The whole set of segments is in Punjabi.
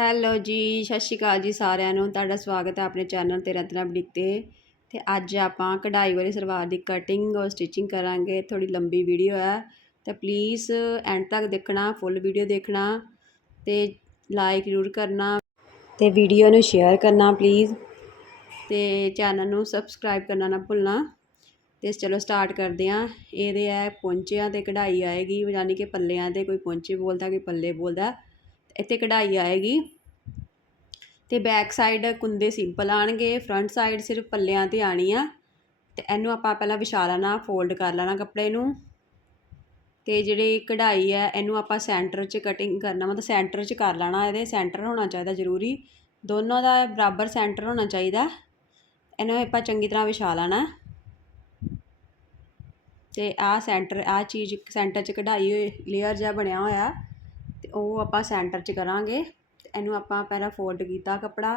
ਹੈਲੋ ਜੀ, ਸਤਿ ਸ਼੍ਰੀ ਅਕਾਲ ਜੀ ਸਾਰਿਆਂ ਨੂੰ। ਤੁਹਾਡਾ ਸਵਾਗਤ ਹੈ ਆਪਣੇ ਚੈਨਲ ਤੇ ਰਤਨਾ ਬੁਟੀਕ ਤੇ। ਤੇ ਅੱਜ ਆਪਾਂ ਕਢਾਈ ਵਾਲੀ ਸਲਵਾਰ ਦੀ ਕਟਿੰਗ ਔਰ ਸਟਿਚਿੰਗ ਕਰਾਂਗੇ। ਥੋੜੀ ਲੰਬੀ ਵੀਡੀਓ ਹੈ। ਤਾਂ ਪਲੀਜ਼ ਐਂਡ ਤੱਕ ਦੇਖਣਾ ਫੁੱਲ ਵੀਡੀਓ ਦੇਖਣਾ ਤੇ ਲਾਈਕ ਜ਼ਰੂਰ ਕਰਨਾ। ਤੇ ਵੀਡੀਓ ਨੂੰ ਸ਼ੇਅਰ ਕਰਨਾ ਪਲੀਜ਼ ਤੇ ਚੈਨਲ ਨੂੰ ਸਬਸਕ੍ਰਾਈਬ ਕਰਨਾ ਨਾ ਭੁੱਲਣਾ। ਤੇ ਚਲੋ ਸਟਾਰਟ ਕਰਦੇ ਆਂ ਇਹਦੇ ਹੈ ਪੌਂਚਿਆਂ ਤੇ ਕਢਾਈ ਆਏਗੀ। ਯਾਨੀ ਕਿ ਪੱਲਿਆਂ ਤੇ ਕੋਈ ਪੌਂਚੇ ਬੋਲਦਾ, ਕੋਈ ਪੱਲੇ ਬੋਲਦਾ। ਇੱਥੇ ਕਢਾਈ ਆਏਗੀ। ਤੇ ਬੈਕ ਸਾਈਡ ਕੁੰਦੇ ਸਿੰਪਲ ਆਣਗੇ ਫਰੰਟ ਸਾਈਡ ਸਿਰਫ ਪੱਲਿਆਂ ਤੇ ਆਣੀ ਆ। ਤੇ ਇਹਨੂੰ ਆਪਾਂ ਪਹਿਲਾਂ ਵਿਛਾ ਲੈਣਾ ਫੋਲਡ ਕਰ ਲੈਣਾ ਕੱਪੜੇ ਨੂੰ। ਤੇ ਜਿਹੜੀ ਕਢਾਈ ਹੈ ਇਹਨੂੰ ਆਪਾਂ ਸੈਂਟਰ 'ਚ ਕਟਿੰਗ ਕਰਨਾ, ਮਤਲਬ ਸੈਂਟਰ 'ਚ ਕਰ ਲੈਣਾ, ਇਹਦੇ ਸੈਂਟਰ ਹੋਣਾ ਚਾਹੀਦਾ ਜ਼ਰੂਰੀ। ਦੋਨੋਂ ਦਾ ਬਰਾਬਰ ਸੈਂਟਰ ਹੋਣਾ ਚਾਹੀਦਾ। ਇਹਨੂੰ ਆਪਾਂ ਚੰਗੀ ਤਰ੍ਹਾਂ ਵਿਛਾ ਲੈਣਾ। ਤੇ ਆਹ ਸੈਂਟਰ ਆਹ ਚੀਜ਼ ਸੈਂਟਰ 'ਚ ਕਢਾਈ ਹੋਈ ਲੇਅਰ ਜਿਹਾ ਬਣਿਆ ਹੋਇਆ। ਉਹ ਆਪਾਂ ਸੈਂਟਰ 'ਚ ਕਰਾਂਗੇ। ਇਹਨੂੰ ਆਪਾਂ ਪਹਿਲਾਂ ਫੋਲਡ ਕੀਤਾ ਕੱਪੜਾ,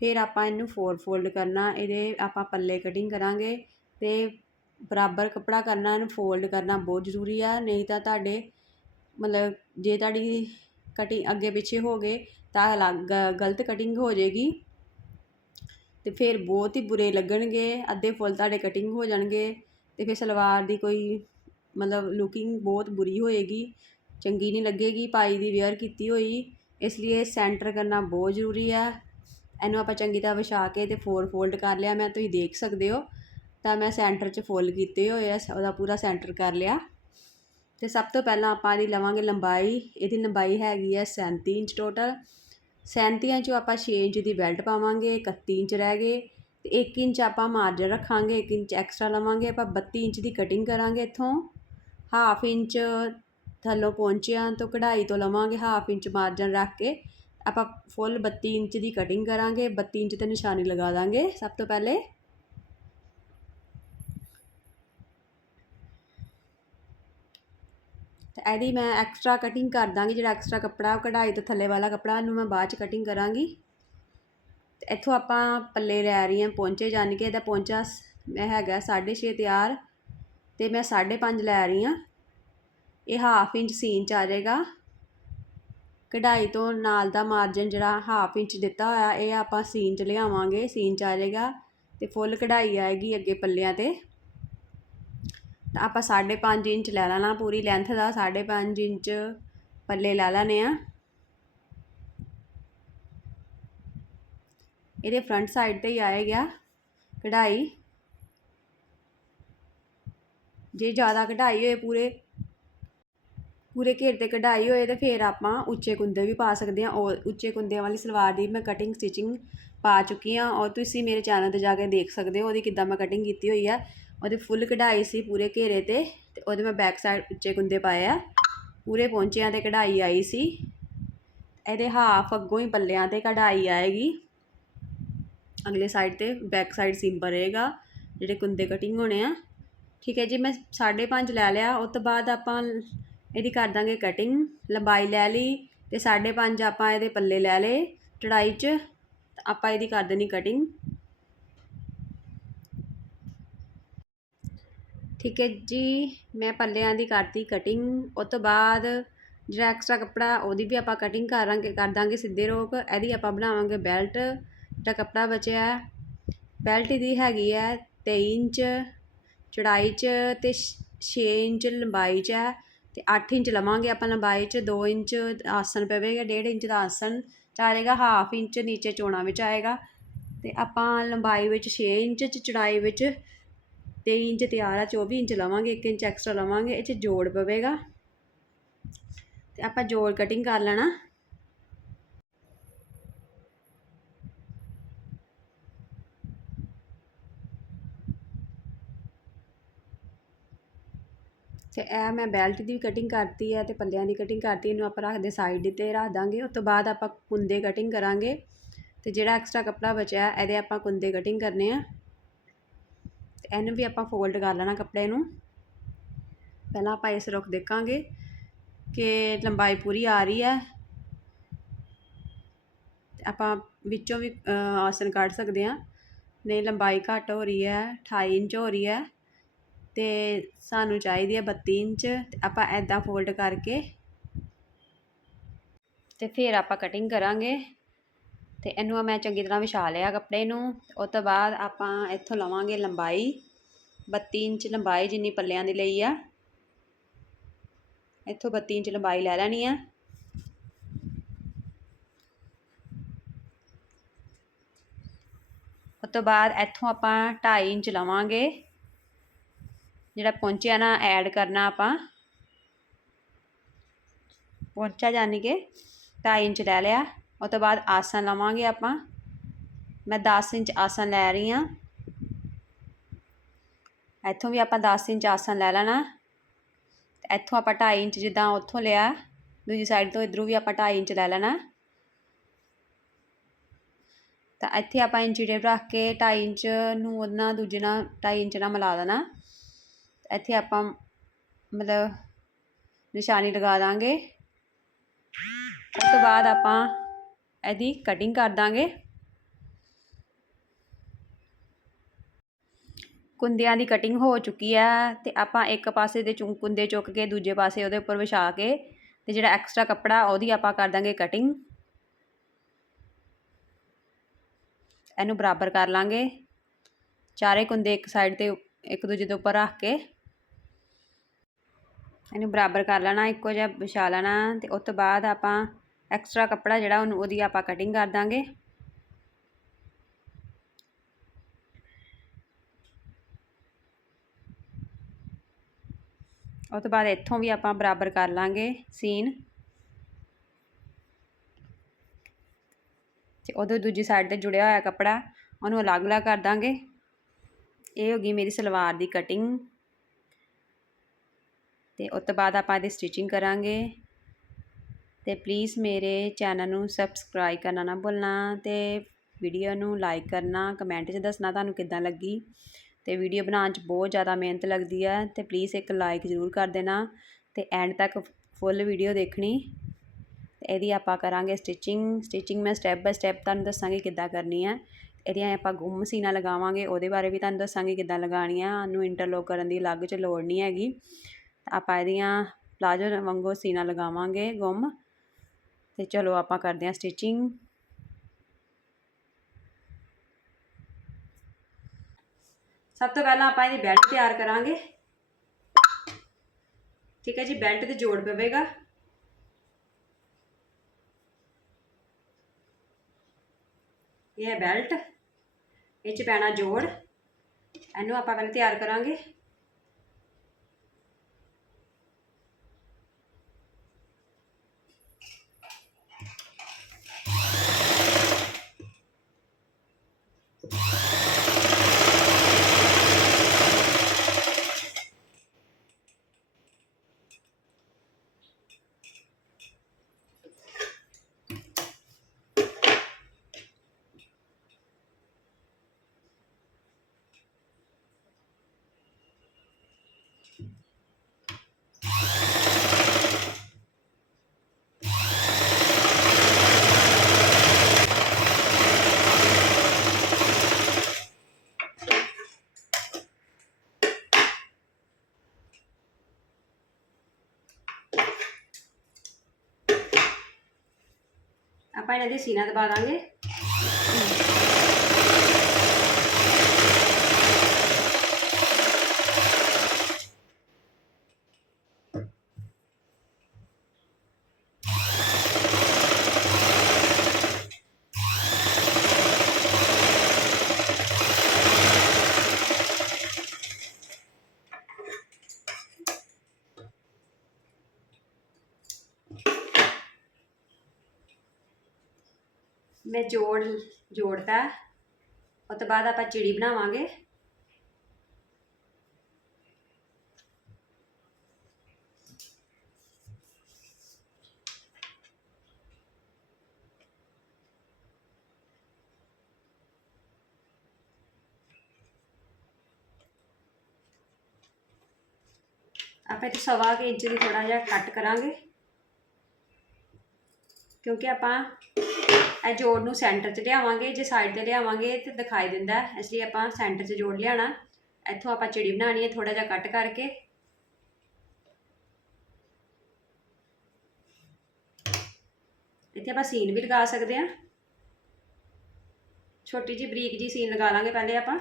ਫਿਰ ਆਪਾਂ ਇਹਨੂੰ ਫੋਰ ਫੋਲਡ ਕਰਨਾ, ਇਹਦੇ ਆਪਾਂ ਪੱਲੇ ਕਟਿੰਗ ਕਰਾਂਗੇ ਤੇ ਬਰਾਬਰ ਕੱਪੜਾ ਕਰਨਾ, ਇਹਨੂੰ ਫੋਲਡ ਕਰਨਾ ਬਹੁਤ ਜ਼ਰੂਰੀ ਆ, ਨਹੀਂ ਤਾਂ ਤੁਹਾਡੇ ਮਤਲਬ ਜੇ ਤੁਹਾਡੀ ਕਟਿੰਗ ਅੱਗੇ ਪਿੱਛੇ ਹੋ ਗਏ ਤਾਂ ਅਲੱਗ ਗਲਤ ਕਟਿੰਗ ਹੋ ਜਾਏਗੀ। ਤੇ ਫਿਰ ਬਹੁਤ ਹੀ ਬੁਰੇ ਲੱਗਣਗੇ, ਅੱਧੇ ਫੁੱਲ ਤੁਹਾਡੇ ਕਟਿੰਗ ਹੋ ਜਾਣਗੇ ਤੇ ਫਿਰ ਸਲਵਾਰ ਦੀ ਕੋਈ ਮਤਲਬ ਲੁਕਿੰਗ ਬਹੁਤ ਬੁਰੀ ਹੋਏਗੀ। ਚੰਗੀ ਨਹੀਂ ਲੱਗੇਗੀ ਪਾਈ ਦੀ ਵੇਅਰ ਕੀਤੀ ਹੋਈ। ਇਸ ਲਈ ਸੈਂਟਰ ਕਰਨਾ ਬਹੁਤ ਜ਼ਰੂਰੀ ਹੈ ਇਹਨੂੰ ਆਪਾਂ ਚੰਗੀ ਤਰ੍ਹਾਂ ਵਿਛਾ ਕੇ ਤੇ ਫੋਰ ਫੋਲਡ ਕਰ ਲਿਆ। ਮੈਂ ਤੁਸੀਂ ਦੇਖ ਸਕਦੇ ਹੋ, ਤਾਂ ਮੈਂ ਸੈਂਟਰ 'ਚ ਫੋਲਡ ਕੀਤੇ ਹੋਏ ਆ, ਉਹਦਾ ਪੂਰਾ ਸੈਂਟਰ ਕਰ ਲਿਆ। ਤੇ ਸਭ ਤੋਂ ਪਹਿਲਾਂ ਆਪਾਂ ਇਹਦੀ ਲਵਾਂਗੇ ਲੰਬਾਈ। ਇਹਦੀ ਲੰਬਾਈ ਹੈਗੀ ਹੈ 37 ਇੰਚ ਟੋਟਲ 37 ਇੰਚ ਆਪਾਂ 6 ਇੰਚ ਦੀ ਬੈਲਟ ਪਾਵਾਂਗੇ 31 ਇੰਚ ਰਹਿ ਗਏ। ਤੇ 1 ਇੰਚ ਆਪਾਂ ਮਾਰਜਨ ਰੱਖਾਂਗੇ 1 ਇੰਚ ਐਕਸਟਰਾ ਲਵਾਂਗੇ। ਆਪਾਂ 32 ਇੰਚ ਦੀ ਕਟਿੰਗ ਕਰਾਂਗੇ ਇੱਥੋਂ। ਹਾਫ ਇੰਚ ਥੱਲੋਂ ਪਹੁੰਚਿਆਂ ਤੋਂ ਕਢਾਈ ਤੋਂ ਲਵਾਂਗੇ ਹਾਫ ਇੰਚ ਮਾਰਜਨ ਰੱਖ ਕੇ। ਆਪਾਂ ਫੁੱਲ 32 ਇੰਚ ਦੀ ਕਟਿੰਗ ਕਰਾਂਗੇ 32 ਇੰਚ ਤੇ ਨਿਸ਼ਾਨੀ ਲਗਾ ਦਾਂਗੇ ਸਭ ਤੋਂ ਪਹਿਲੇ। ਤੇ ਇਹਦੀ ਮੈਂ ਐਕਸਟਰਾ ਕਟਿੰਗ ਕਰ ਦਾਂਗੀ, ਜਿਹੜਾ ਐਕਸਟਰਾ ਕੱਪੜਾ, ਕਢਾਈ ਤੋਂ ਥੱਲੇ ਵਾਲਾ ਕੱਪੜਾ, ਇਹਨੂੰ ਮੈਂ ਬਾਅਦ ਚ ਕਟਿੰਗ ਕਰਾਂਗੀ। ਤੇ ਇੱਥੋਂ ਆਪਾਂ ਪੱਲੇ ਲੈ ਰਹੀ ਹਾਂ ਪਹੁੰਚੇ ਜਾਣ ਕੇ ਇਹਦਾ ਪਹੁੰਚਾ ਮੈਂ ਹੈਗਾ 6.5 ਤਿਆਰ ਤੇ ਮੈਂ 5.5 ਲੈ ਰਹੀ ਹਾਂ ਇਹ ਹਾਫ ਇੰਚ ਸੀਨ ਚ ਆ ਜਾਏਗਾ। ਕਢਾਈ ਤੋਂ ਨਾਲ ਦਾ ਮਾਰਜਨ ਜਿਹੜਾ ਹਾਫ ਇੰਚ ਦਿੱਤਾ ਹੋਇਆ, ਇਹ ਆਪਾਂ ਸੀਨ ਚ ਲਿਆਵਾਂਗੇ। ਸੀਨ ਚ ਆ ਜਾਏਗਾ ਤੇ ਫੁੱਲ ਕਢਾਈ ਆਏਗੀ ਅੱਗੇ ਪੱਲਿਆਂ ਤੇ। ਤਾਂ ਆਪਾਂ 5.5 ਇੰਚ ਲੈ ਲੈਣਾ, ਪੂਰੀ ਲੈਂਥ ਦਾ 5.5 ਇੰਚ ਪੱਲੇ ਲੈ ਲੈਣੇ ਆ। ਇਹਦੇ ਫਰੰਟ ਸਾਈਡ ਤੇ ਹੀ ਆਏਗਾ ਕਢਾਈ। ਜੇ ਜ਼ਿਆਦਾ ਕਢਾਈ ਹੋਏ ਪੂਰੇ ਪੂਰੇ ਘੇਰ ਤੇ ਕਢਾਈ ਹੋਏ ਤੇ ਫਿਰ ਆਪਾਂ ਉੱਚੇ ਕੁੰਦੇ ਵੀ ਪਾ ਸਕਦੇ ਹਾਂ। ਉਹ ਉੱਚੇ ਕੁੰਦਿਆਂ ਵਾਲੀ ਸਲਵਾਰ ਦੀ ਮੈਂ ਕਟਿੰਗ ਸਟਿਚਿੰਗ ਪਾ ਚੁੱਕੀ ਹਾਂ। ਔਰ ਤੁਸੀਂ ਮੇਰੇ ਚੈਨਲ ਤੇ ਜਾ ਕੇ ਦੇਖ ਸਕਦੇ ਹੋ ਉਹਦੀ ਕਿੱਦਾਂ ਮੈਂ ਕਟਿੰਗ ਕੀਤੀ ਹੋਈ ਆ। ਉਹਦੇ ਫੁੱਲ ਕਢਾਈ ਸੀ ਪੂਰੇ ਘੇਰੇ ਤੇ ਤੇ ਉਹਦੇ ਮੈਂ ਬੈਕ ਸਾਈਡ ਉੱਚੇ ਕੁੰਦੇ ਪਾਏ ਆ। ਪੂਰੇ ਪੌਂਚਿਆਂ ਤੇ ਕਢਾਈ ਆਈ ਸੀ। ਇਹਦੇ ਹਾਫ ਅੱਗੋਂ ਹੀ ਪੱਲਿਆਂ ਤੇ ਕਢਾਈ ਆਏਗੀ। ਅਗਲੇ ਸਾਈਡ ਤੇ ਬੈਕ ਸਾਈਡ ਸਿੰਪਲ ਰਹੇਗਾ ਜਿਹੜੇ ਕੁੰਦੇ ਕਟਿੰਗ ਹੋਣੇ ਆ। ਠੀਕ ਹੈ ਜੀ, ਮੈਂ 5.5 ਲੈ ਲਿਆ। ਉਸ ਤੋਂ ਬਾਅਦ ਆਪਾਂ ਇਹਦੀ ਕਰ ਦਾਂਗੇ ਕਟਿੰਗ ਲੰਬਾਈ ਲੈ ਲਈ ਤੇ 5.5 ਆਪਾਂ ਇਹਦੇ ਪੱਲੇ ਲੈ ਲਏ ਚੜਾਈ 'ਚ। ਆਪਾਂ ਇਹਦੀ ਕਰ ਦੇਣੀ ਕਟਿੰਗ ਠੀਕ ਹੈ ਜੀ, ਮੈਂ ਪੱਲਿਆਂ ਦੀ ਕਰਤੀ ਕਟਿੰਗ ਉਸ ਤੋਂ ਬਾਅਦ ਜਿਹੜਾ ਐਕਸਟਰਾ ਕੱਪੜਾ, ਉਹਦੀ ਵੀ ਆਪਾਂ ਕਟਿੰਗ ਕਰਾਂਗੇ ਕਰ ਦਾਂਗੇ ਸਿੱਧੇ ਰੋਕ। ਇਹਦੀ ਆਪਾਂ ਬਣਾਵਾਂਗੇ ਬੈਲਟ ਜਿਹੜਾ ਕੱਪੜਾ ਬਚਿਆ ਬੈਲਟ ਦੀ ਹੈਗੀ ਹੈ 23 ਇੰਚ, ਚੜਾਈ 'ਚ ਤੇ 6 ਇੰਚ, ਲੰਬਾਈ 'ਚ ਹੈ। ਤੇ 8 ਇੰਚ ਲਵਾਂਗੇ ਆਪਾਂ ਲੰਬਾਈ 'ਚ 2 ਇੰਚ ਆਸਣ ਪਵੇਗਾ 1.5 ਇੰਚ ਦਾ ਆਸਣ ਚਾਰੇਗਾ ਹਾਫ ਇੰਚ ਨੀਚੇ ਚੋਣਾ ਵਿੱਚ ਆਏਗਾ। ਤੇ ਆਪਾਂ ਲੰਬਾਈ ਵਿੱਚ 6 ਇੰਚ ਚ, ਚੜਾਈ ਵਿੱਚ 23 ਇੰਚ ਤਿਆਰ ਆ 24 ਇੰਚ ਲਵਾਂਗੇ 1 ਇੰਚ ਐਕਸਟਰਾ ਲਵਾਂਗੇ, ਇਹ 'ਚ ਜੋੜ ਪਵੇਗਾ। ਤੇ ਆਪਾਂ ਜੋੜ ਕਟਿੰਗ ਕਰ ਲੈਣਾ। ਤੇ ਇਹ ਮੈਂ ਬੈਲਟ ਦੀ ਵੀ ਕਟਿੰਗ ਕਰਤੀ ਹੈ ਤੇ ਪੱਲਿਆਂ ਦੀ ਕਟਿੰਗ ਕਰਤੀ, ਇਹਨੂੰ ਆਪਾਂ ਰੱਖਦੇ ਸਾਈਡ ਤੇ ਰੱਖ ਦਾਂਗੇ, ਉਸ ਤੋਂ ਬਾਅਦ ਆਪਾਂ ਕੁੰਦੇ ਕਟਿੰਗ ਕਰਾਂਗੇ। ਤੇ ਜਿਹੜਾ ਐਕਸਟਰਾ ਕੱਪੜਾ ਬਚਿਆ, ਇਹਦੇ ਆਪਾਂ ਕੁੰਦੇ ਕਟਿੰਗ ਕਰਨੇ ਆ। ਤੇ ਇਹਨੂੰ ਵੀ ਆਪਾਂ ਫੋਲਡ ਕਰ ਲੈਣਾ ਕੱਪੜੇ ਨੂੰ। ਪਹਿਲਾਂ ਆਪਾਂ ਇਸ ਰੁਖ ਦੇਖਾਂਗੇ ਕਿ ਲੰਬਾਈ ਪੂਰੀ ਆ ਰਹੀ ਹੈ। ਆਪਾਂ ਵਿੱਚੋਂ ਵੀ ਆਸਨ ਕੱਢ ਸਕਦੇ ਹਾਂ। ਨਹੀਂ, ਲੰਬਾਈ ਘੱਟ ਹੋ ਰਹੀ ਹੈ 28 ਇੰਚ ਹੋ ਰਹੀ ਹੈ। ਤੇ ਸਾਨੂੰ ਚਾਹੀਦੀ ਹੈ 32 ਇੰਚ, ਤੇ ਆਪਾਂ ਐਦਾਂ ਫੋਲਡ ਕਰਕੇ ਤੇ ਫਿਰ ਆਪਾਂ ਕਟਿੰਗ ਕਰਾਂਗੇ। ਤੇ ਇਹਨੂੰ ਮੈਂ ਚੰਗੀ ਤਰ੍ਹਾਂ ਵਿਛਾ ਲਿਆ ਕੱਪੜੇ ਨੂੰ। ਉਸ ਤੋਂ ਬਾਅਦ ਆਪਾਂ ਇੱਥੋਂ ਲਵਾਂਗੇ ਲੰਬਾਈ। 32 ਇੰਚ ਲੰਬਾਈ ਜਿੰਨੀ ਪੱਲਿਆਂ ਦੀ ਲਈ ਆ। ਇੱਥੋਂ 32 ਇੰਚ ਲੰਬਾਈ ਲੈ ਲੈਣੀ ਆ। ਉਸ ਤੋਂ ਬਾਅਦ ਇੱਥੋਂ ਆਪਾਂ 2.5 ਇੰਚ ਲਵਾਂਗੇ। ਜਿਹੜਾ ਪਹੁੰਚਿਆ ਨਾ ਐਡ ਕਰਨਾ ਆਪਾਂ। ਪਹੁੰਚਾ ਜਾਣੀ ਕਿ 2.5 ਇੰਚ ਲੈ ਲਿਆ। ਉਸ ਤੋਂ ਬਾਅਦ ਆਸਨ ਲਵਾਂਗੇ ਆਪਾਂ। ਮੈਂ 10 ਇੰਚ ਆਸਨ ਲੈ ਰਹੀ ਹਾਂ ਇੱਥੋਂ ਵੀ ਆਪਾਂ 10 ਇੰਚ ਆਸਨ ਲੈ ਲੈਣਾ। ਤੇ ਇੱਥੋਂ ਆਪਾਂ 2.5 ਇੰਚ ਜਿੱਦਾਂ ਉੱਥੋਂ ਲਿਆ, ਦੂਜੀ ਸਾਈਡ ਤੋਂ ਇਧਰੋਂ ਵੀ ਆਪਾਂ 2.5 ਇੰਚ ਲੈ ਲੈਣਾ। ਤਾਂ ਇੱਥੇ ਆਪਾਂ ਇੰਚੀ ਟੇਪ ਰੱਖ ਕੇ 2.5 ਇੰਚ ਨੂੰ ਉਹਨਾਂ ਦੂਜੇ ਨਾਲ 2.5 ਇੰਚ ਨਾਲ ਮਿਲਾ ਦੇਣਾ। ਇੱਥੇ ਆਪਾਂ ਮਤਲਬ ਨਿਸ਼ਾਨੀ ਲਗਾ ਦਾਂਗੇ। ਉਸ ਤੋਂ ਬਾਅਦ ਆਪਾਂ ਇਹਦੀ ਕਟਿੰਗ ਕਰ ਦਾਂਗੇ। ਕੁੰਦਿਆਂ ਦੀ ਕਟਿੰਗ ਹੋ ਚੁੱਕੀ ਆ ਤੇ ਆਪਾਂ ਇੱਕ ਪਾਸੇ ਦੇ ਚੁੰ, ਕੁੰਦੇ ਚੁੱਕ ਕੇ ਦੂਜੇ ਪਾਸੇ ਉਹਦੇ ਉੱਪਰ ਵਿਛਾ ਕੇ ਤੇ ਜਿਹੜਾ ਐਕਸਟਰਾ ਕੱਪੜਾ ਉਹਦੀ ਆਪਾਂ ਕਰ ਦਾਂਗੇ ਕਟਿੰਗ ਇਹਨੂੰ ਬਰਾਬਰ ਕਰ ਲਾਂਗੇ। ਚਾਰੇ ਕੁੰਦੇ ਇੱਕ ਸਾਈਡ ਤੇ, ਇੱਕ ਦੂਜੇ ਦੇ ਉੱਪਰ ਰੱਖ ਕੇ। ਇਹਨੂੰ ਬਰਾਬਰ ਕਰ ਲੈਣਾ, ਇੱਕੋ ਜਿਹਾ ਵਿਛਾ ਲੈਣਾ ਤੇ ਉਸ ਤੋਂ ਬਾਅਦ ਆਪਾਂ ਐਕਸਟਰਾ ਕੱਪੜਾ ਜਿਹੜਾ ਉਹਨੂੰ ਉਹਦੀ ਆਪਾਂ ਕਟਿੰਗ ਕਰ ਦਾਂਗੇ। ਉਸ ਤੋਂ ਬਾਅਦ ਇੱਥੋਂ ਵੀ ਆਪਾਂ ਬਰਾਬਰ ਕਰ ਲਾਂਗੇ ਸੀਨ। ਤੇ ਉਹਦੇ ਦੂਜੀ ਸਾਈਡ ਤੇ ਜੁੜਿਆ ਹੋਇਆ ਕੱਪੜਾ, ਉਹਨੂੰ ਅਲੱਗ-ਅਲੱਗ ਕਰ ਦਾਂਗੇ। ਇਹ ਹੋ ਗਈ ਮੇਰੀ ਸਲਵਾਰ ਦੀ ਕਟਿੰਗ ਅਤੇ ਉਹ ਤੋਂ ਬਾਅਦ ਆਪਾਂ ਇਹਦੀ ਸਟਿਚਿੰਗ ਕਰਾਂਗੇ। ਅਤੇ ਪਲੀਜ਼ ਮੇਰੇ ਚੈਨਲ ਨੂੰ ਸਬਸਕ੍ਰਾਈਬ ਕਰਨਾ ਨਾ ਭੁੱਲਣਾ ਅਤੇ ਵੀਡੀਓ ਨੂੰ ਲਾਈਕ ਕਰਨਾ ਕਮੈਂਟ 'ਚ ਦੱਸਣਾ ਤੁਹਾਨੂੰ ਕਿੱਦਾਂ ਲੱਗੀ। ਅਤੇ ਵੀਡੀਓ ਬਣਾਉਣ 'ਚ ਬਹੁਤ ਜ਼ਿਆਦਾ ਮਿਹਨਤ ਲੱਗਦੀ ਹੈ ਅਤੇ ਪਲੀਜ਼ ਇੱਕ ਲਾਈਕ ਜ਼ਰੂਰ ਕਰ ਦੇਣਾ ਅਤੇ ਐਂਡ ਤੱਕ ਫੁੱਲ ਵੀਡੀਓ ਦੇਖਣੀ। ਤੇ ਇਹਦੀ ਆਪਾਂ ਕਰਾਂਗੇ ਸਟਿਚਿੰਗ ਸਟਿਚਿੰਗ ਮੈਂ ਸਟੈਪ ਬਾਏ ਸਟੈਪ ਤੁਹਾਨੂੰ ਦੱਸਾਂਗੀ ਕਿੱਦਾਂ ਕਰਨੀ ਹੈ ਇਹਦੀਆਂ ਆਪਾਂ ਗੁੰਮ ਸੀਨਾ ਲਗਾਵਾਂਗੇ, ਉਹਦੇ ਬਾਰੇ ਵੀ ਤੁਹਾਨੂੰ ਦੱਸਾਂਗੇ ਕਿੱਦਾਂ ਲਗਾਉਣੀਆਂ ਉਹਨੂੰ ਇੰਟਰਲੋਕ ਕਰਨ ਦੀ ਅਲੱਗ 'ਚ ਲੋੜ ਨਹੀਂ ਹੈਗੀ। ਆਪਾਂ ਇਹਦੀਆਂ ਪਲਾਜੋ ਵਾਂਗੂ ਸੀਨਾ ਲਗਾਵਾਂਗੇ ਗੁੰਮ। ਤੇ ਚਲੋ ਆਪਾਂ ਕਰਦੇ ਹਾਂ ਸਟਿਚਿੰਗ ਸਭ ਤੋਂ ਪਹਿਲਾਂ ਆਪਾਂ ਇਹਦੀ ਬੈਲਟ ਤਿਆਰ ਕਰਾਂਗੇ। ਠੀਕ ਹੈ ਜੀ ਬੈਲਟ ਤੇ ਜੋੜ ਪਵੇਗਾ। ਇਹ ਹੈ ਬੈਲਟ ਇਹ ਚ ਪੈਣਾ ਜੋੜ। ਇਹਨੂੰ ਆਪਾਂ ਪਹਿਲਾਂ ਤਿਆਰ ਕਰਾਂਗੇ। ਆਪਾਂ ਇਹਨਾਂ ਦੀ ਸੀਨਾ ਦਬਾ ਦਾਂਗੇ। ਮੈਂ ਜੋੜ, ਜੋੜਤਾ। ਉਸ ਤੋਂ ਬਾਅਦ ਆਪਾਂ ਚਿੜੀ ਬਣਾਵਾਂਗੇ। ਆਪਾਂ ਇਹ ਸਵਾ ਕੇ ਇੰਚ ਦੀ ਥੋੜਾ ਜਿਹਾ ਕੱਟ ਕਰਾਂਗੇ। ਕਿਉਂਕਿ ਆਪਾਂ ਇਹ ਜੋੜ ਨੂੰ ਸੈਂਟਰ 'ਚ ਲਿਆਵਾਂਗੇ, ਜੇ ਸਾਈਡ ਤੇ ਲਿਆਵਾਂਗੇ ਤੇ ਦਿਖਾਈ ਦਿੰਦਾ ਇਸ ਲਈ ਆਪਾਂ ਸੈਂਟਰ 'ਚ ਜੋੜ ਲਿਆਣਾ ਇੱਥੋਂ ਆਪਾਂ ਚਿੜੀ ਬਣਾਉਣੀ ਹੈ ਥੋੜਾ ਜਿਹਾ ਕੱਟ ਕਰਕੇ। ਇੱਥੇ ਆਪਾਂ ਸੀਨ ਵੀ ਲਗਾ ਸਕਦੇ ਆ ਛੋਟੀ ਜੀ ਬਰੀਕ ਜੀ ਸੀਨ ਲਗਾ ਲਾਂਗੇ ਪਹਿਲੇ ਆਪਾਂ।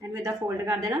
ਇਹਨੂੰ ਇਦਾਂ ਫੋਲਡ ਕਰ ਦੇਣਾ।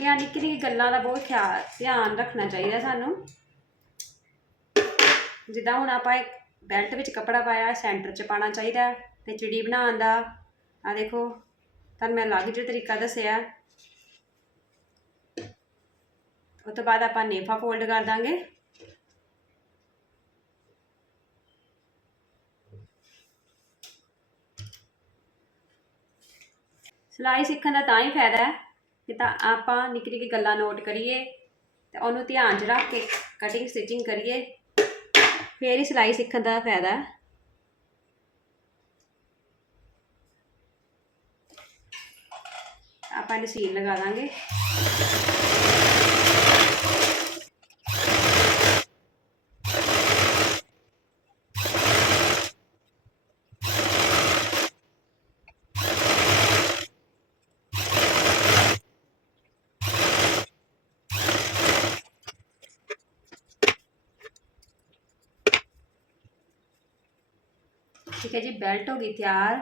ਲੱਗਿਆ, ਨਿੱਕੀ ਨਿੱਕੀ ਗੱਲਾਂ ਦਾ ਬਹੁਤ ਖਿਆਲ ਧਿਆਨ ਰੱਖਣਾ ਚਾਹੀਦਾ ਸਾਨੂੰ। ਜਿੱਦਾਂ ਹੁਣ ਆਪਾਂ ਇੱਕ ਬੈਲਟ ਵਿੱਚ ਕੱਪੜਾ ਪਾਇਆ ਸੈਂਟਰ 'ਚ ਪਾਣਾ ਚਾਹੀਦਾ ਤੇ ਚਿੜੀ ਬਣਾਉਣ ਦਾ। ਆ ਦੇਖੋ, ਤੁਹਾਨੂੰ ਮੈਂ ਅਲੱਗ ਜਿਹਾ ਤਰੀਕਾ ਦੱਸਿਆ। ਉਸ ਤੋਂ ਬਾਅਦ ਆਪਾਂ ਨੇਫਾ ਫੋਲਡ ਕਰ ਦਾਂਗੇ। ਸਿਲਾਈ ਸਿੱਖਣ ਦਾ ਤਾਂ ਹੀ ਫਾਇਦਾ ਹੈ। ਕਿ ਤਾਂ ਆਪਾਂ ਨਿੱਕੀ ਨਿੱਕੀ ਗੱਲਾਂ ਨੋਟ ਕਰੀਏ ਤੇ ਉਹਨੂੰ ਧਿਆਨ 'ਚ ਰੱਖ ਕੇ ਕਟਿੰਗ ਸਟਿਚਿੰਗ ਕਰੀਏ, ਫੇਰ ਹੀ ਸਿਲਾਈ ਸਿੱਖਣ ਦਾ ਫਾਇਦਾ। ਹੈ ਆਪਾਂ ਇਹਨੂੰ ਸੀਲ ਲਗਾ ਦਾਂਗੇ। ਠੀਕ ਹੈ ਜੀ ਬੈਲਟ ਹੋ ਗਈ ਤਿਆਰ।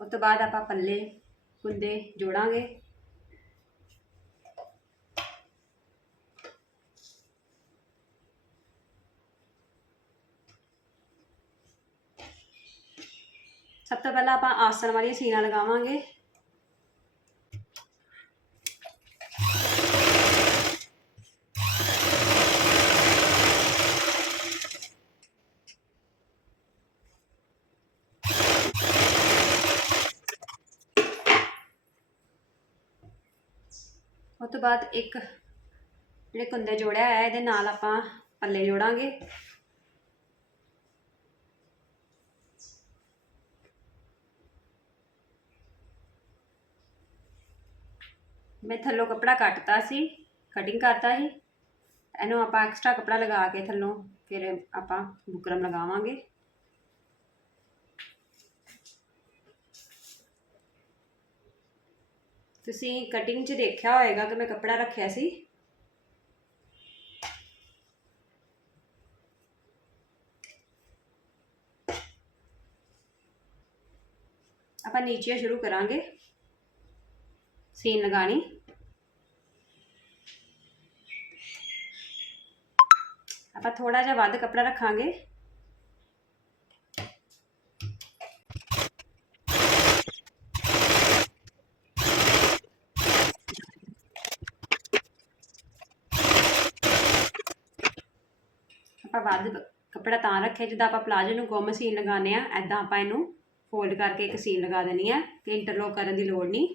ਉਸ ਤੋਂ ਬਾਅਦ ਆਪਾਂ ਪੱਲੇ ਕੁੰਦੇ ਜੋੜਾਂਗੇ। ਸਭ ਤੋਂ ਪਹਿਲਾਂ ਆਪਾਂ ਆਸਣ ਵਾਲੀਆਂ ਸੀਨਾ ਲਗਾਵਾਂਗੇ। ਬਾਅਦ ਇੱਕ ਜਿਹੜੇ ਕੁੰਦੇ ਜੋੜਿਆ ਹੋਇਆ, ਇਹਦੇ ਨਾਲ ਆਪਾਂ ਪੱਲੇ ਜੋੜਾਂਗੇ। ਮੈਂ ਥੱਲੋਂ ਕੱਪੜਾ ਕੱਟਤਾ ਸੀ ਕਟਿੰਗ ਕਰਤਾ ਸੀ। ਇਹਨੂੰ ਆਪਾਂ ਐਕਸਟਰਾ ਕੱਪੜਾ ਲਗਾ ਕੇ ਥੱਲੋਂ ਫਿਰ ਆਪਾਂ ਬੁਕਰਮ ਲਗਾਵਾਂਗੇ। ਤੁਸੀਂ ਕਟਿੰਗ 'ਚ ਦੇਖਿਆ ਹੋਏਗਾ ਕਿ ਮੈਂ ਕੱਪੜਾ ਰੱਖਿਆ ਸੀ। ਆਪਾਂ ਨੀਚੇ ਸ਼ੁਰੂ ਕਰਾਂਗੇ। ਸੀਨ ਲਗਾਣੀ ਆਪਾਂ ਥੋੜਾ ਜਿਹਾ ਵੱਧ ਕੱਪੜਾ ਰੱਖਾਂਗੇ। ਵੱਧ ਕੱਪੜਾ ਤਾਂ ਰੱਖਿਆ, ਜਿੱਦਾਂ ਆਪਾਂ ਪਲਾਜੋ ਨੂੰ ਗੁੰਮ ਸੀਨ ਲਗਾਉਂਦੇ ਆ ਐਦਾਂ ਆਪਾਂ ਇਹਨੂੰ ਫੋਲਡ ਕਰਕੇ ਇੱਕ ਸੀਨ ਲਗਾ ਦੇਣੀ ਆ, ਤੇ ਇੰਟਰਲੋਕ ਕਰਨ ਦੀ ਲੋੜ ਨਹੀਂ।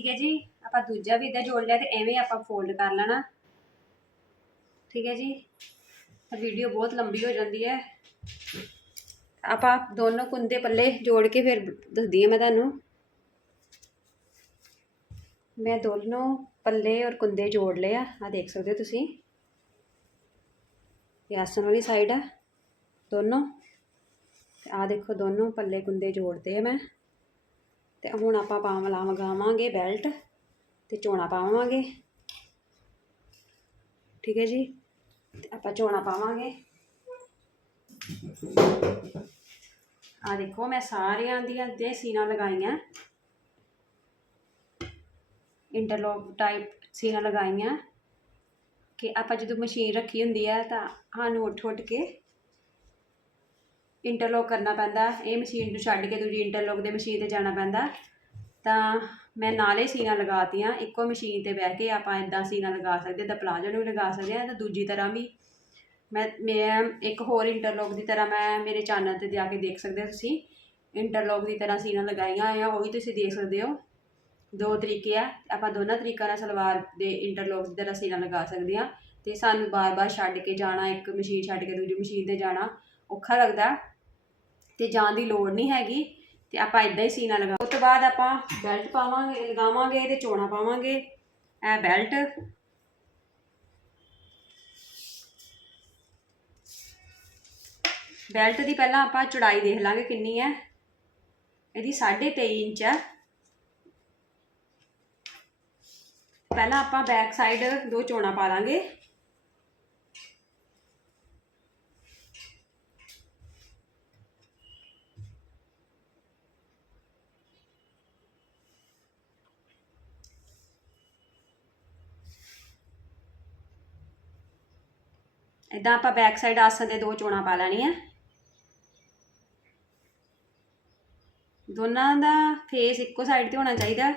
ਠੀਕ ਹੈ ਜੀ? ਆਪਾਂ ਦੂਜਾ ਵੀ ਇਦਾਂ ਜੋੜ ਲਿਆ ਤੇ ਐਵੇਂ ਆਪਾਂ ਫੋਲਡ ਕਰ ਲੈਣਾ। ਠੀਕ ਹੈ ਜੀ? ਵੀਡੀਓ ਬਹੁਤ ਲੰਬੀ ਹੋ ਜਾਂਦੀ ਹੈ। ਆਪਾਂ ਦੋਨੋਂ ਕੁੰਦੇ ਪੱਲੇ ਜੋੜ ਕੇ ਫਿਰ ਦੱਸਦੀ ਹਾਂ ਮੈਂ ਤੁਹਾਨੂੰ। ਮੈਂ ਦੋਨੋਂ ਪੱਲੇ ਔਰ ਕੁੰਦੇ ਜੋੜ ਲਏ ਆ। ਆ ਦੇਖ ਸਕਦੇ ਹੋ ਤੁਸੀਂ। ਇਹ ਆਸਣ ਵਾਲੀ ਸਾਈਡ ਆ। ਦੋਨੋਂ। ਤੇ ਆ ਦੇਖੋ, ਦੋਨੋਂ ਪੱਲੇ ਕੁੰਦੇ ਜੋੜਦੇ ਆ ਮੈਂ। ਤੇ ਹੁਣ ਆਪਾਂ ਪਾਵਾਂ ਲਗਾਵਾਂਗੇ ਬੈਲਟ ਤੇ ਚੋਣਾ ਪਾਵਾਂਗੇ। ਠੀਕ ਹੈ ਜੀ? ਤੇ ਆਪਾਂ ਚੋਣਾ ਪਾਵਾਂਗੇ। ਆ ਦੇਖੋ, ਮੈਂ ਸਾਰਿਆਂ ਦੀਆਂ ਦੇ ਸੀਨਾ ਲਗਾਈਆਂ। ਇੰਟਰਲੋਕ ਟਾਈਪ ਸੀਨਾ ਲਗਾਈਆਂ। ਕਿ ਆਪਾਂ ਜਦੋਂ ਮਸ਼ੀਨ ਰੱਖੀ ਹੁੰਦੀ ਹੈ ਤਾਂ ਸਾਨੂੰ ਉੱਠ ਉੱਠ ਕੇ ਇੰਟਰਲੋਕ ਕਰਨਾ ਪੈਂਦਾ। ਇਹ ਮਸ਼ੀਨ ਨੂੰ ਛੱਡ ਕੇ ਦੂਜੀ ਇੰਟਰਲੋਕ ਦੇ ਮਸ਼ੀਨ ਤੇ ਜਾਣਾ ਪੈਂਦਾ। ਤਾਂ ਮੈਂ ਨਾਲੇ ਸੀਨਾ ਲਗਾਤੀਆਂ। ਇੱਕੋ ਮਸ਼ੀਨ ਤੇ ਬਹਿ ਕੇ ਆਪਾਂ ਇਦਾਂ ਸੀਨਾ ਲਗਾ ਸਕਦੇ ਤਾਂ ਪਲਾਜੋ ਨੂੰ ਵੀ ਲਗਾ ਸਕਦੇ ਆ ਤਾਂ ਦੂਜੀ ਤਰ੍ਹਾਂ ਵੀ ਮੈਂ ਮੈਂ ਇੱਕ ਹੋਰ ਇੰਟਰਲੋਕ ਦੀ ਤਰ੍ਹਾਂ ਮੈਂ ਮੇਰੇ ਚੈਨਲ ਤੇ ਜਾ ਕੇ ਦੇਖ ਸਕਦੇ ਹੋ ਤੁਸੀਂ। ਇੰਟਰਲੋਕ ਦੀ ਤਰ੍ਹਾਂ ਸੀਨਾ ਲਗਾਈਆਂ ਆ ਉਹ ਵੀ ਤੁਸੀਂ ਦੇਖ ਸਕਦੇ ਹੋ। ਦੋ ਤਰੀਕੇ ਆ। ਆਪਾਂ ਦੋਨਾਂ ਤਰੀਕਾਂ ਨਾਲ ਸਲਵਾਰ ਦੇ ਇੰਟਰਲੋਕ ਦੀ ਤਰ੍ਹਾਂ ਸੀਨਾ ਲਗਾ ਸਕਦੇ ਆ ਤੇ ਸਾਨੂੰ ਬਾਰ-ਬਾਰ ਛੱਡ ਕੇ ਜਾਣਾ, ਇੱਕ ਮਸ਼ੀਨ ਛੱਡ ਕੇ ਦੂਜੀ ਮਸ਼ੀਨ ਤੇ ਜਾਣਾ ਔਖਾ ਲੱਗਦਾ। ਤੇ ਜਾਣ ਦੀ ਲੋੜ ਨਹੀਂ ਹੈਗੀ ਤੇ ਆਪਾਂ ਇਦਾਂ ਹੀ ਸੀਨਾ ਲਗਾ ਉਸ ਤੋਂ ਬਾਅਦ ਆਪਾਂ ਬੈਲਟ ਪਾਵਾਂਗੇ, ਲਗਾਵਾਂਗੇ ਤੇ ਚੋਣਾ ਪਾਵਾਂਗੇ। ਇਹ ਬੈਲਟ ਬੈਲਟ ਦੀ ਪਹਿਲਾਂ ਆਪਾਂ ਚੌੜਾਈ ਦੇਖ ਲਾਂਗੇ ਕਿੰਨੀ ਹੈ। ਇਹਦੀ 23.5 ਇੰਚ ਹੈ। ਪਹਿਲਾਂ ਆਪਾਂ ਬੈਕ ਸਾਈਡ ਦੋ ਚੋਣਾ ਪਾ ਲਾਂਗੇ। ਇਦਾਂ ਆਪਾਂ ਬੈਕ ਸਾਈਡ ਆਸਨ ਦੇ ਦੋ ਚੋਣਾ ਪਾ ਲੈਣੀਆਂ। ਦੋਨਾਂ ਦਾ ਫੇਸ ਇੱਕੋ ਸਾਈਡ ਤੇ ਹੋਣਾ ਚਾਹੀਦਾ।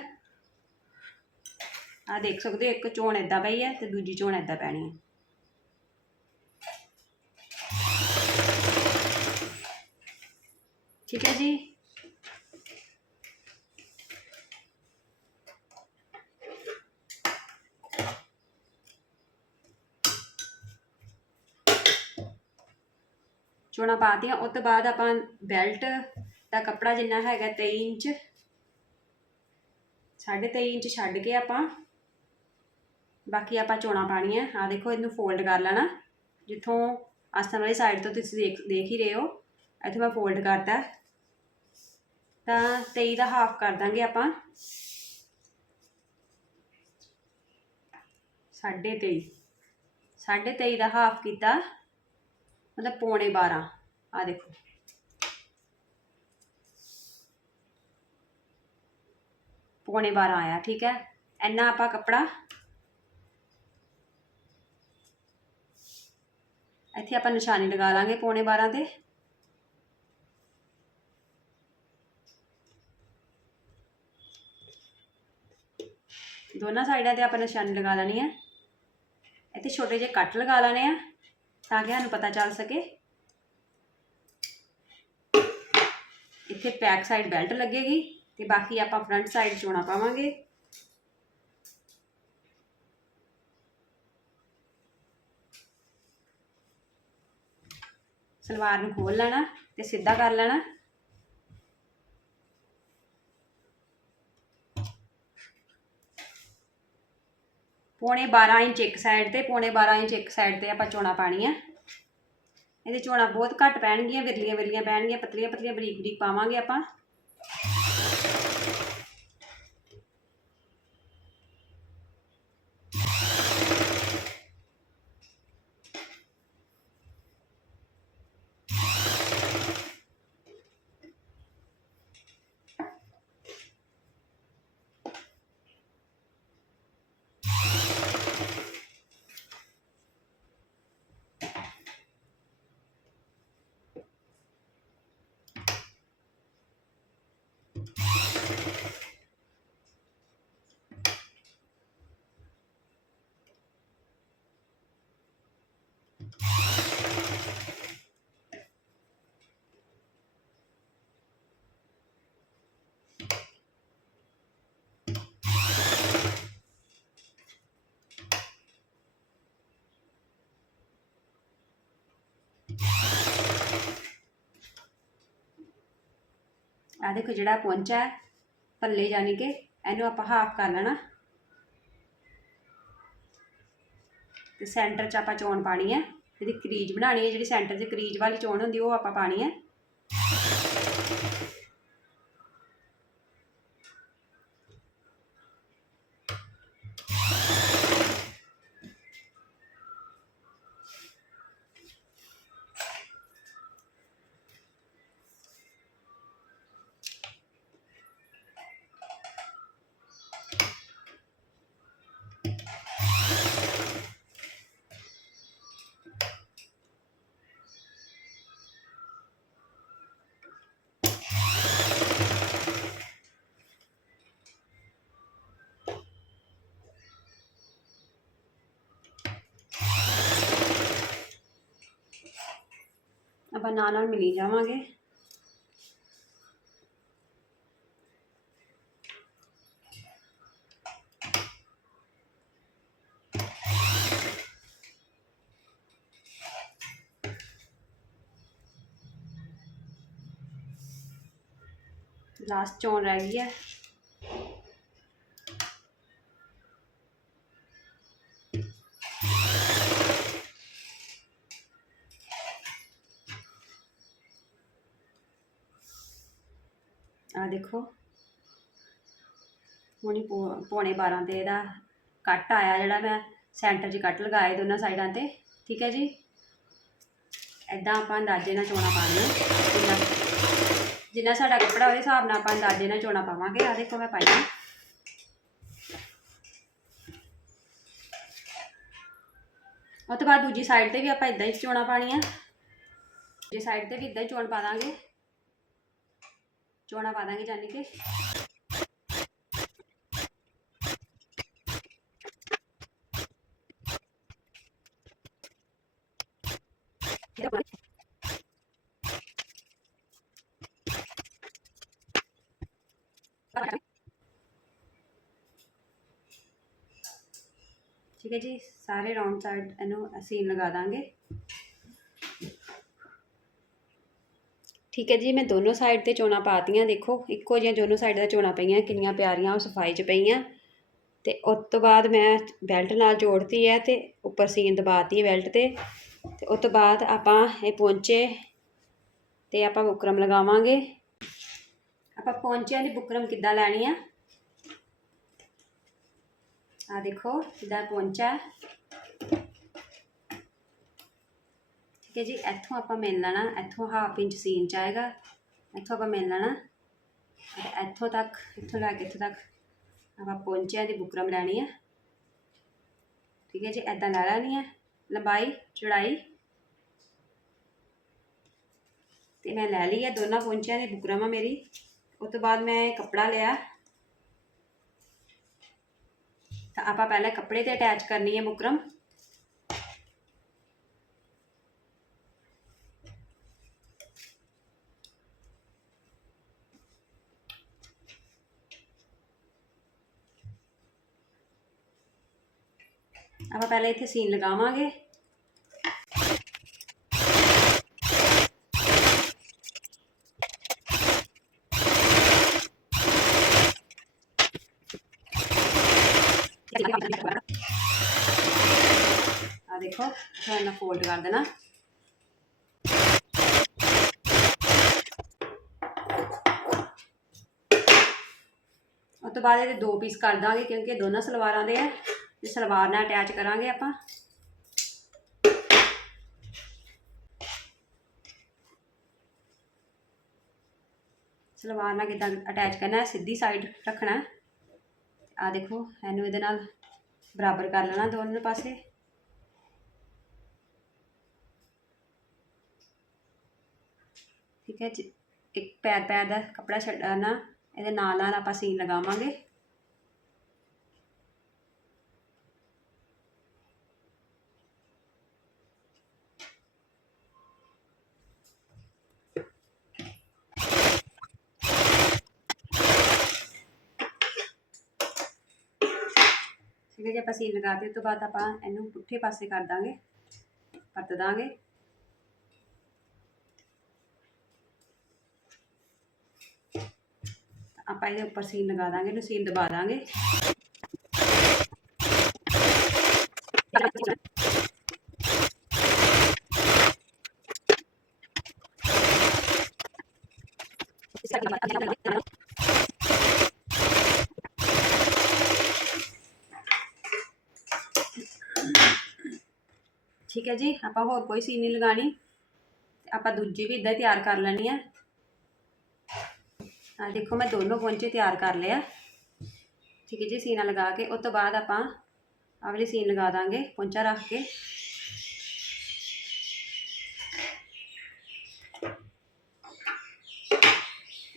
ਆ ਦੇਖ ਸਕਦੇ ਹੋ, ਇੱਕ ਚੋਣ ਇਦਾਂ ਪਈ ਹੈ ਤੇ ਦੂਜੀ ਚੋਣ ਇਦਾਂ ਪੈਣੀ ਹੈ। ਠੀਕ ਹੈ ਜੀ। ਚੋਣਾ ਪਾਤੀਆਂ ਉਸ ਤੋਂ ਬਾਅਦ ਆਪਾਂ ਬੈਲਟ ਦਾ ਕੱਪੜਾ ਜਿੰਨਾ ਹੈਗਾ 23 ਇੰਚ 23.5 ਇੰਚ ਛੱਡ ਕੇ ਆਪਾਂ ਬਾਕੀ ਆਪਾਂ ਚੋਣਾ ਪਾਣੀਆਂ। ਆ ਦੇਖੋ, ਇਹਨੂੰ ਫੋਲਡ ਕਰ ਲੈਣਾ। ਜਿੱਥੋਂ ਆਸਨ ਵਾਲੀ ਸਾਈਡ ਤੋਂ ਤੁਸੀਂ ਦੇਖ ਦੇਖ ਹੀ ਰਹੇ ਹੋ। ਇੱਥੇ ਮੈਂ ਫੋਲਡ ਕਰਤਾ। ਤਾਂ 23 ਦਾ ਹਾਫ ਕਰ ਦਾਂਗੇ ਆਪਾਂ। ਸਾਢੇ 23 ਸਾਢੇ 23 ਦਾ ਹਾਫ ਕੀਤਾ। ਮਤਲਬ ਪੌਣੇ 12 ਆ ਦੇਖੋ। ਪੌਣੇ 12 ਆਇਆ, ਠੀਕ ਹੈ? ਇੰਨਾ ਆਪਾਂ ਕੱਪੜਾ ਇੱਥੇ ਆਪਾਂ ਨਿਸ਼ਾਨੀ ਲਗਾ ਲਾਂਗੇ ਪੌਣੇ 12 ਤੇ। ਦੋਨਾਂ ਸਾਈਡਾਂ ਤੇ ਆਪਾਂ ਨਿਸ਼ਾਨੀ ਲਗਾ ਲੈਣੀ ਹੈ। ਇੱਥੇ ਛੋਟੇ ਜਿਹੇ ਕੱਟ ਲਗਾ ਲੈਣੇ ਆ। ਤਾਂ ਕਿ ਸਾਨੂੰ ਪਤਾ ਚੱਲ ਸਕੇ। ਇੱਥੇ ਬੈਕ ਸਾਈਡ ਬੈਲਟ ਲੱਗੇਗੀ ਤੇ ਬਾਕੀ ਆਪਾਂ ਫਰੰਟ ਸਾਈਡ ਚੋਣਾ ਪਾਵਾਂਗੇ। ਸਲਵਾਰ ਨੂੰ ਖੋਲ ਲੈਣਾ ਤੇ ਸਿੱਧਾ ਕਰ ਲੈਣਾ। ਪੌਣੇ 12 ਇੰਚ ਇੱਕ ਸਾਈਡ ਤੇ, ਪੌਣੇ 12 ਇੰਚ ਇੱਕ ਸਾਈਡ ਤੇ ਆਪਾਂ ਚੋਣਾ ਪਾਣੀ ਇਹਦੇ ਚੋਣਾ ਬਹੁਤ ਘੱਟ ਪੈਣਗੀਆਂ ਵਿਰਲੀਆਂ ਵਿਰਲੀਆਂ ਪੈਣਗੀਆਂ ਪਤਲੀਆਂ ਪਤਲੀਆਂ ਬਰੀਕ ਬਰੀਕ ਪਾਵਾਂਗੇ ਆਪਾਂ। ਆ ਦੇਖੋ ਜਿਹੜਾ ਪਹੁੰਚਾ ਹੈ ਪੱਲੇ ਯਾਨੀ ਕਿ ਇਹਨੂੰ ਆਪਾਂ ਹਾਫ ਕਰ ਲੈਣਾ। ਤੇ ਸੈਂਟਰ 'ਚ ਆਪਾਂ ਚੋਣ ਪਾਣੀ ਹੈ। ਇਹਦੀ ਕਰੀਜ ਬਣਾਣੀ ਹੈ, ਜਿਹੜੀ ਸੈਂਟਰ 'ਚ ਕਰੀਜ ਵਾਲੀ ਚੋਣ ਹੁੰਦੀ, ਉਹ ਆਪਾਂ ਪਾਣੀ ਹੈ। ਆਪਾਂ ਨਾਲ ਨਾਲ ਮਿਲੀ ਜਾਵਾਂਗੇ ਲਾਸਟ ਚੋਣ ਰਹਿ ਗਈ ਹੈ ਆ ਦੇਖੋ। ਹੁਣੀ ਪੌਣੇ 12 ਤੇ ਇਹਦਾ ਕੱਟ ਆਇਆ ਜਿਹੜਾ ਮੈਂ ਸੈਂਟਰ 'ਚ ਕੱਟ ਲਗਾਏ ਦੋਨਾਂ ਸਾਈਡਾਂ ਤੇ। ਠੀਕ ਹੈ ਜੀ? ਐਦਾਂ ਆਪਾਂ ਅੰਦਾਜ਼ੇ ਨਾਲ ਚੋਣਾ ਪਾਣੀਆਂ ਜਿੰਨਾ ਜਿੰਨਾ ਸਾਡਾ ਕੱਪੜਾ ਉਹਦੇ ਹਿਸਾਬ ਨਾਲ ਆਪਾਂ ਅੰਦਾਜ਼ੇ ਨਾਲ ਚੋਣਾ ਪਾਵਾਂਗੇ। ਆ ਦੇਖੋ ਮੈਂ ਪਾਈ ਉਹ ਤੋਂ ਬਾਅਦ ਦੂਜੀ ਸਾਈਡ ਤੇ ਵੀ ਆਪਾਂ ਇਦਾਂ ਹੀ ਚੋਣਾ ਪਾਣੀਆਂ ਦੂਜੀ ਸਾਈਡ ਤੇ ਵੀ ਇਦਾਂ ਹੀ ਚੋਣ ਪਾ ਦਾਂਗੇ। ਚੋਣਾ ਪਾ ਦਾਂਗੇ ਜਾਨੀ ਕਿ। ਠੀਕ ਹੈ ਜੀ, ਸਾਰੇ ਰਾਉਂਡ ਸਾਈਡ ਇਹਨੂੰ ਅਸੀਂ ਲਗਾ ਦਾਂਗੇ। ਠੀਕ ਹੈ ਜੀ, ਮੈਂ ਦੋਨੋਂ ਸਾਈਡ ਤੇ ਚੋਣਾ ਪਾਤੀਆਂ, ਦੇਖੋ। ਇੱਕੋ ਜਿਹੀਆਂ ਦੋਨੋਂ ਸਾਈਡ ਦਾ ਚੋਣਾ ਪਈਆਂ, ਕਿੰਨੀਆਂ ਪਿਆਰੀਆਂ, ਉਹ ਸਫ਼ਾਈ 'ਚ ਪਈਆਂ। ਤੇ ਉਸ ਤੋਂ ਬਾਅਦ ਮੈਂ ਬੈਲਟ ਨਾਲ ਜੋੜਤੀ ਹੈ ਤੇ ਉੱਪਰ ਸੀਨ ਦਬਾਤੀ ਹੈ ਬੈਲਟ ਤੇ। ਤੇ ਉਸ ਤੋਂ ਬਾਅਦ ਆਪਾਂ ਇਹ ਪਹੁੰਚੇ ਤੇ ਆਪਾਂ ਬੁਕਰਮ ਲਗਾਵਾਂਗੇ। ਆਪਾਂ ਪੌਂਚਿਆਂ ਦੀ ਬੁਕਰਮ ਕਿੱਦਾਂ ਲੈਣੀ ਆ? ਆ ਦੇਖੋ ਇਹਦਾ ਪੌਂਚਾ ਹੈ। ਠੀਕ ਹੈ ਜੀ ਇੱਥੋਂ ਆਪਾਂ ਮਿਲ ਲੈਣਾ, ਇੱਥੋਂ ਹਾਫ ਇੰਚ ਸੀਨ ਚ ਆਏਗਾ, ਇੱਥੋਂ ਆਪਾਂ ਮਿਲ ਲੈਣਾ। ਤੇ ਇੱਥੋਂ ਤੱਕ, ਇੱਥੋਂ ਲੈ ਕੇ ਇੱਥੋਂ ਤੱਕ ਆਪਾਂ ਪੌਂਚਿਆਂ ਦੀ ਬੁਕਰਮ ਲੈਣੀ ਹੈ ਠੀਕ ਹੈ ਜੀ ਐਦਾਂ ਲੈ ਲੈਣੀ ਹੈ ਲੰਬਾਈ, ਚੌੜਾਈ। ਤੇ ਮੈਂ ਲੈ ਲਈ ਹੈ ਦੋਨਾਂ ਪੌਂਚਿਆਂ ਦੀ ਬੁਕਰਮ ਆ ਮੇਰੀ। ਉਸ ਤੋਂ ਬਾਅਦ ਮੈਂ ਕੱਪੜਾ ਲਿਆ। ਤਾਂ ਆਪਾਂ ਪਹਿਲਾਂ ਕੱਪੜੇ ਤੇ ਅਟੈਚ ਕਰਨੀ ਹੈ ਬੁਕਰਮ ਆਪਾਂ ਪਹਿਲੇ ਇੱਥੇ ਸੀਨ ਲਗਾਵਾਂਗੇ। ਆ ਦੇਖੋ ਫਿਰ ਮੈਂ ਫੋਲਡ ਕਰ ਦੇਣਾ। ਉਸ ਤੋਂ ਬਾਅਦ ਇਹਦੇ ਦੋ ਪੀਸ ਕਰ ਦਾਂਗੇ ਕਿਉਂਕਿ ਇਹ ਦੋਨਾਂ ਸਲਵਾਰਾਂ ਦੇ ਆ। ਤੇ ਸਲਵਾਰ ਨਾਲ ਅਟੈਚ ਕਰਾਂਗੇ ਆਪਾਂ। ਸਲਵਾਰ ਨਾਲ ਕਿੱਦਾਂ ਅਟੈਚ ਕਰਨਾ ਹੈ, ਸਿੱਧੀ ਸਾਈਡ ਰੱਖਣਾ ਆ ਦੇਖੋ, ਇਹਨੂੰ ਇਹਦੇ ਨਾਲ ਬਰਾਬਰ ਕਰ ਲੈਣਾ ਦੋਨੋਂ ਪਾਸੇ। ਠੀਕ ਹੈ, ਜੀ ਇੱਕ ਪੈਰ ਪੈਰ ਦਾ ਕੱਪੜਾ ਛੱਡਣਾ, ਇਹਦੇ ਨਾਲ ਨਾਲ ਆਪਾਂ ਸੀਨ ਲਗਾਵਾਂਗੇ। ਇਹਦੇ ਜੇ, ਆਪਾਂ ਸੀਨ ਲਗਾਤੇ ਤੋਂ ਬਾਅਦ ਆਪਾਂ ਇਹਨੂੰ ਪੁੱਠੇ ਪਾਸੇ ਕਰ ਦਾਂਗੇ ਪੱਤ ਦਾਂਗੇ। ਆਪਾਂ ਇਹਦੇ ਉੱਪਰ ਸੀਨ ਲਗਾ ਦਾਂਗੇ, ਇਹਨੂੰ ਸੀਨ ਦਬਾ ਦਾਂਗੇ। ਸਾਡੀ ਬਾਤ ਠੀਕ ਹੈ ਜੀ, ਆਪਾਂ ਹੋਰ ਕੋਈ ਸੀਨ ਨਹੀਂ ਲਗਾਣੀ ਆਪਾਂ ਦੂਜੀ ਵੀ ਇਦਾਂ ਤਿਆਰ ਕਰ ਲੈਣੀ ਆ। ਆ ਦੇਖੋ, ਮੈਂ ਦੋਨੋਂ ਪੌਂਚੇ ਤਿਆਰ ਕਰ ਲਿਆ। ਠੀਕ ਹੈ ਜੀ ਸੀਨਾ ਲਗਾ ਕੇ, ਉਸ ਤੋਂ ਬਾਅਦ ਆਪਾਂ ਆਹ ਵਾਲੀ ਸੀਨ ਲਗਾ ਦਾਂਗੇ, ਪੌਂਚਾ ਰੱਖ ਕੇ।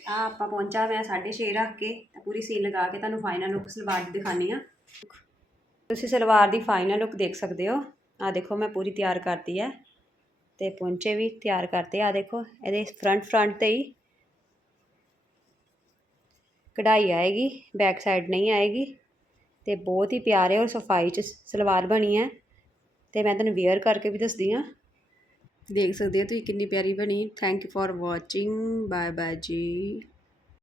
ਆ ਆਪਾਂ ਪਹੁੰਚਾ ਮੈਂ 6.5 ਰੱਖ ਕੇ ਪੂਰੀ ਸੀਨ ਲਗਾ ਕੇ ਤੁਹਾਨੂੰ ਫਾਈਨਲ ਲੁੱਕ ਸਲਵਾਰ ਦੀ ਦਿਖਾਣੀ ਆ। ਤੁਸੀਂ ਸਲਵਾਰ ਦੀ ਫਾਈਨਲ ਲੁੱਕ ਦੇਖ ਸਕਦੇ ਹੋ। ਆ ਦੇਖੋ ਮੈਂ ਪੂਰੀ ਤਿਆਰ ਕਰਤੀ ਹੈ ਤੇ ਪੌਂਚੇ ਵੀ ਤਿਆਰ ਕਰਤੇ ਆ। ਦੇਖੋ, ਇਹਦੇ ਫਰੰਟ ਫਰੰਟ ਤੇ ਹੀ ਕਢਾਈ ਆਏਗੀ ਬੈਕ ਸਾਈਡ ਨਹੀਂ ਆਏਗੀ ਤੇ ਬਹੁਤ ਹੀ ਪਿਆਰੇ ਔਰ ਸਫ਼ਾਈ ਚ ਸਲਵਾਰ ਬਣੀ ਹੈ ਤੇ ਮੈਂ ਤੁਹਾਨੂੰ ਵੇਅਰ ਕਰਕੇ ਵੀ ਦੱਸਦੀ ਹਾਂ। ਦੇਖ ਸਕਦੇ ਹੋ ਤੁਸੀਂ ਕਿੰਨੀ ਪਿਆਰੀ ਬਣੀ। Thank you for watching bye bye ਜੀ।